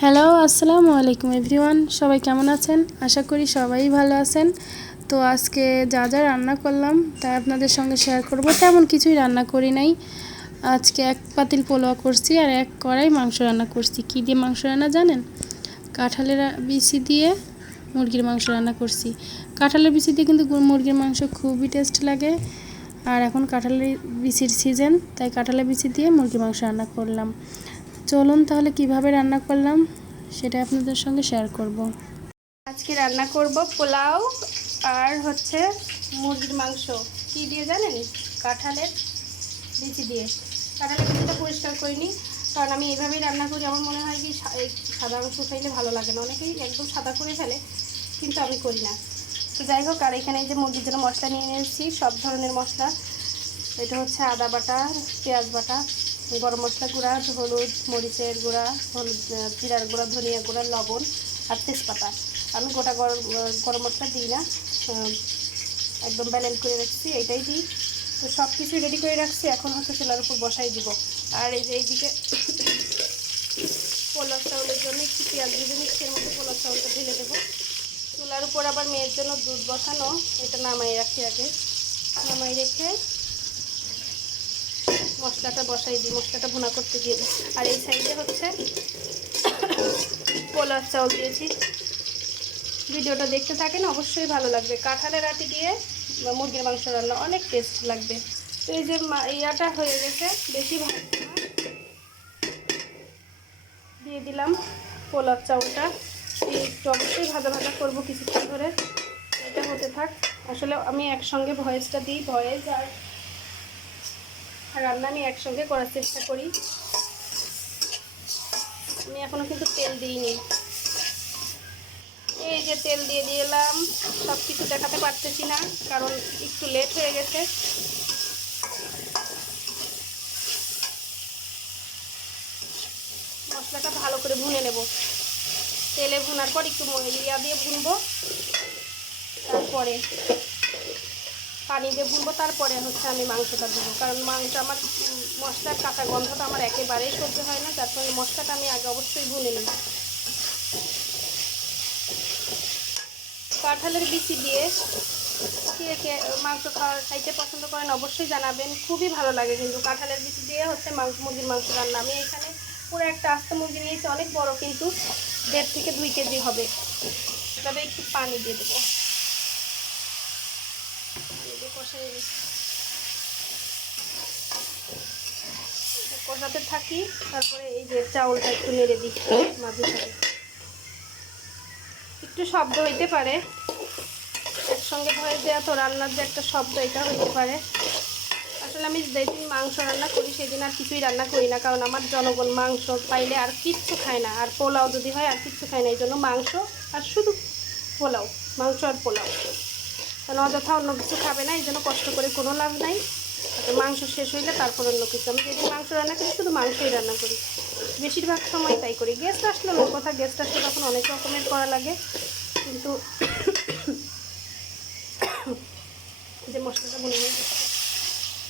Hello আসসালামু আলাইকুম everyone. সবাই কেমন আছেন? আশা করি সবাই ভালো আছেন। তো আজকে যা যা রান্না করলাম, তা আপনাদের সঙ্গে শেয়ার করব। তেমন কিছুই রান্না করি নাই। আজকে এক পাতিল পোলোয়া করছি আর এক কড়াই মাংস রান্না করছি। কী দিয়ে মাংস রান্না জানেন? কাঁঠালের বিচি দিয়ে মুরগির মাংস রান্না করছি। কাঁঠালের বিচি দিয়ে কিন্তু মুরগির মাংস খুবই টেস্ট লাগে। আর এখন কাঁঠালের বিচির সিজন তাই কাঁঠালের বিচি দিয়ে মুরগির মাংস রান্না করলাম। চলুন তাহলে কীভাবে রান্না করলাম সেটা আপনাদের সঙ্গে শেয়ার করব। আজকে রান্না করব পোলাও আর হচ্ছে মুরগির মাংস। কি দিয়ে জানেন? কাঁঠালের বিচি দিয়ে। কাঁঠালের বিচিটা পরিষ্কার করিনি কারণ আমি এইভাবেই রান্না করি। আমার মনে হয় কি সাদা অংশ খাইলে ভালো লাগে না। অনেকেই একদম সাদা করে ফেলে, কিন্তু আমি করি না। তো যাই হোক, আর এখানে যে মুরগির জন্য মশলা নিয়ে নিয়েছি, সব ধরনের মশলা। এটা হচ্ছে আদা বাটা, পেঁয়াজ বাটা। গরম মশলা গুঁড়া, হলুদ মরিচের গুঁড়া, হলুদ জিরার গুঁড়া, ধনিয়া গুঁড়া, লবণ আর তেজপাতা। আমি গোটা গরম গরম মশলা দিই না। একদম ব্যালেন্স করে রাখছি, এটাই দিই। তো সব কিছু রেডি করে রাখছি, এখন হচ্ছে চুলার উপর বসাই দিব। আর এই যে এইদিকে পোলাও চাউলের জন্য একটু পেঁয়াজ ভেজে নিচ্ছি মধ্যে পোলাও চাউলটা ঢেলে দেবো। চুলার উপর আবার মেয়ের জন্য দুধ বসানো, এটা নামাই রাখি আগে। নামাই রেখে মশলাটা বসাই দিই, মশলাটা ভুনা করতে দিয়ে দিই। আর এই সাইডে হচ্ছে পোলার চাউল দিয়েছি। ভিডিওটা দেখতে থাকেন, অবশ্যই ভালো লাগবে। কাঁঠালের আটি দিয়ে মুরগির মাংস রান্না অনেক টেস্ট লাগবে। তো এই যে ইয়াটা হয়ে গেছে, বেশি ভালো দিয়ে দিলাম পোলার চাউলটা একটু অবশ্যই ভাজা ভাজা করব কিছুক্ষণ ধরে। এটা হতে থাক। আসলে আমি একসঙ্গে ভয়েসটা দিই, ভয়েস আর রান্না আমি একসঙ্গে করার চেষ্টা করি। আমি এখনও কিন্তু তেল দিইনি। এই যে তেল দিয়ে দিলাম সব কিছু দেখাতে পারতেছি না, কারণ একটু লেট হয়ে গেছে। মশলাটা ভালো করে ভুনে নেব। তেলে ভুনার পর একটু ম- ইয়া দিয়ে ভুনবো। তারপরে পানি দিয়ে ভুনবো, তারপরে হচ্ছে আমি মাংসটা দেবো কারণ মাংস আমার মশলার কাঁচা গন্ধটা আমার একেবারেই সহ্য হয় না, যার ফলে মশলাটা আমি আগে অবশ্যই ভুনে নিই কাঁঠালের বিচি দিয়ে কে কে মাংস খাওয়া খাইতে পছন্দ করেন অবশ্যই জানাবেন, খুবই ভালো লাগে কিন্তু কাঁঠালের বিচি দিয়ে হচ্ছে মাংস, মুরগির মাংস রান্না। আমি এখানে পুরো একটা আস্ত মুরগি নিয়েছি, অনেক বড় কিন্তু দেড় থেকে দুই কেজি হবে। তবে একটু পানি দিয়ে দেবো। এটা কষাতে থাকি, তারপরে এই যে চাউলটা একটু নেড়ে দিই মাঝে সাথে একটু শব্দ হইতে পারে। একসঙ্গে ভয়ে দেওয়া তো রান্নার যে একটা শব্দ এটা হইতে পারে। আসলে আমি যেদিন মাংস রান্না করি, সেদিন আর কিছুই রান্না করি না, কারণ আমার জনগণ মাংস পাইলে আর কিচ্ছু খায় না। আর পোলাও যদি হয়, আর কিচ্ছু খায় না। এই জন্য মাংস আর শুধু পোলাও, মাংস আর পোলাও। কারণ অযথা অন্য কিছু খাবে না, এই জন্য কষ্ট করে কোনো লাভ নাই। মাংস শেষ হইলে তারপর অন্য কিছু। আমি যেদিন মাংস রান্না করি, শুধু মাংসই রান্না করি। বেশিরভাগ সময় তাই করি। গেস্ট আসলে অন্য কথা গেস্ট আসলে তখন অনেক রকমের করা লাগে। কিন্তু যে মশলাটা ভুনে নিয়ে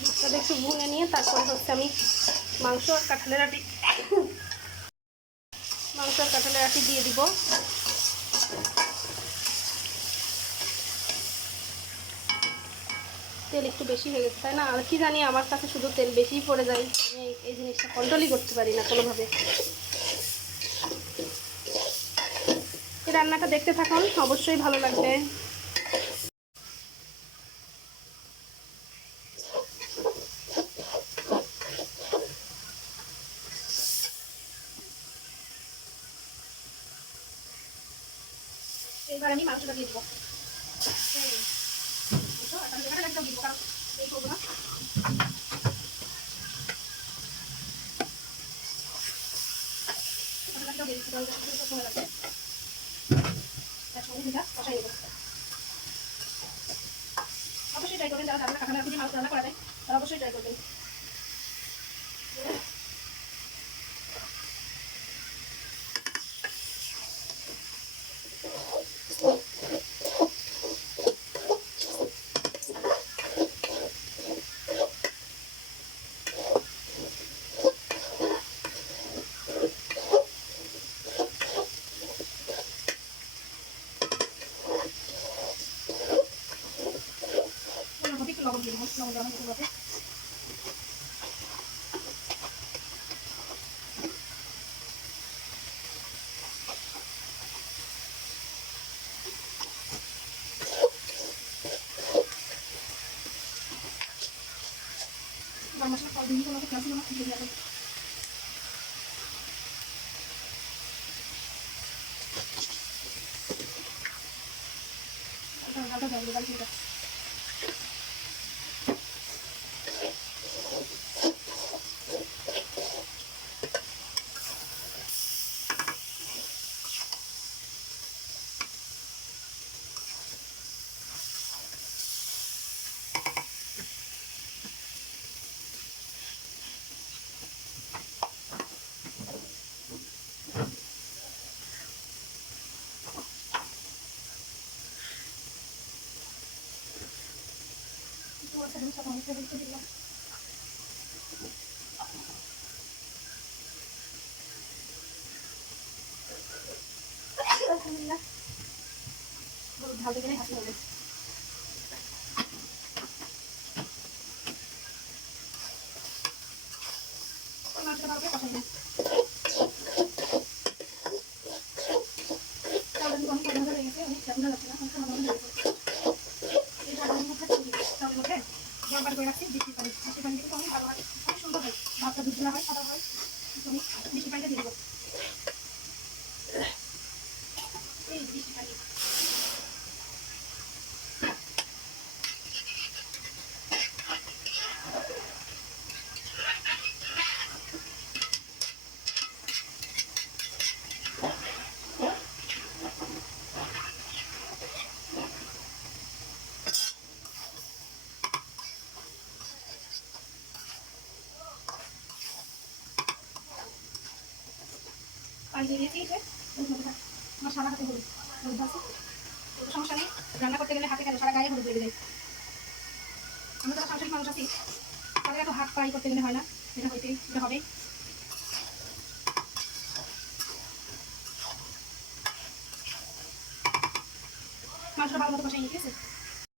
মশলাটা একটু ভুনে নিয়ে তারপরে হচ্ছে আমি মাংস আর কাঁঠালের আটি মাংস আর কাঁঠালের আটি দিয়ে দিব। তেল একটু বেশি হয়ে গেছে, তাই না? আর কি জানি, আমার কাছে শুধু তেল বেশিই পড়ে যায়। আমি এই- জিনিসটা কন্ট্রোলই করতে পারি না কোনোভাবে। এই রান্নাটা দেখতে থাকুন, অবশ্যই ভালো লাগবে। এবার আমি মাংসটা দিয়ে দেবো। অবশ্যই ট্রাই করবেন। যারা রান্না কাঁঠালের দিয়ে মাংস রান্না করা যায় তারা অবশ্যই ট্রাই করবেন। মশলা ফল দিয়ে খেয়াল ছিল না দিয়ে দিলাম হালকা দিয়ে দিলাম একটু অল্প করে সাদা মশলা দিয়ে দিলাম আলহামদুলিল্লাহ গরুর ঝাল করে হাসি হবে মাছটা ভালো করে কষাই দিন চাউলের মধ্যে অনেক ভালো হয়ে গেছে অনেক বোঝা যাচ্ছে না অনেক ভালো হয়ে গেছে এই চাউলের মধ্যে থাকছে চাউলের মধ্যে জল বার করে রাখছি বৃষ্টি পানি বৃষ্টি পানি দিলে অনেক ভালো হয় অনেক সুন্দর হয় ভাতটা দুধলা হয় সাদা হয় আমি বৃষ্টি পানিটা দিয়ে দেবো এই বৃষ্টি পানি পানি দিয়ে দিয়েছি থাক। আমার সারা হাতে কোনো সমস্যা নেই। রান্না করতে গেলে হাতে কেন? সারা গায়ে হলুদ লেগে যায়। আমরা যারা সাংসারিক মানুষ আছি, তাদের এত হাত পাই করতে গেলে হয় না। এটা হইতে হবে মাংসটা ভালো মতো কষাই ঠিক আছে?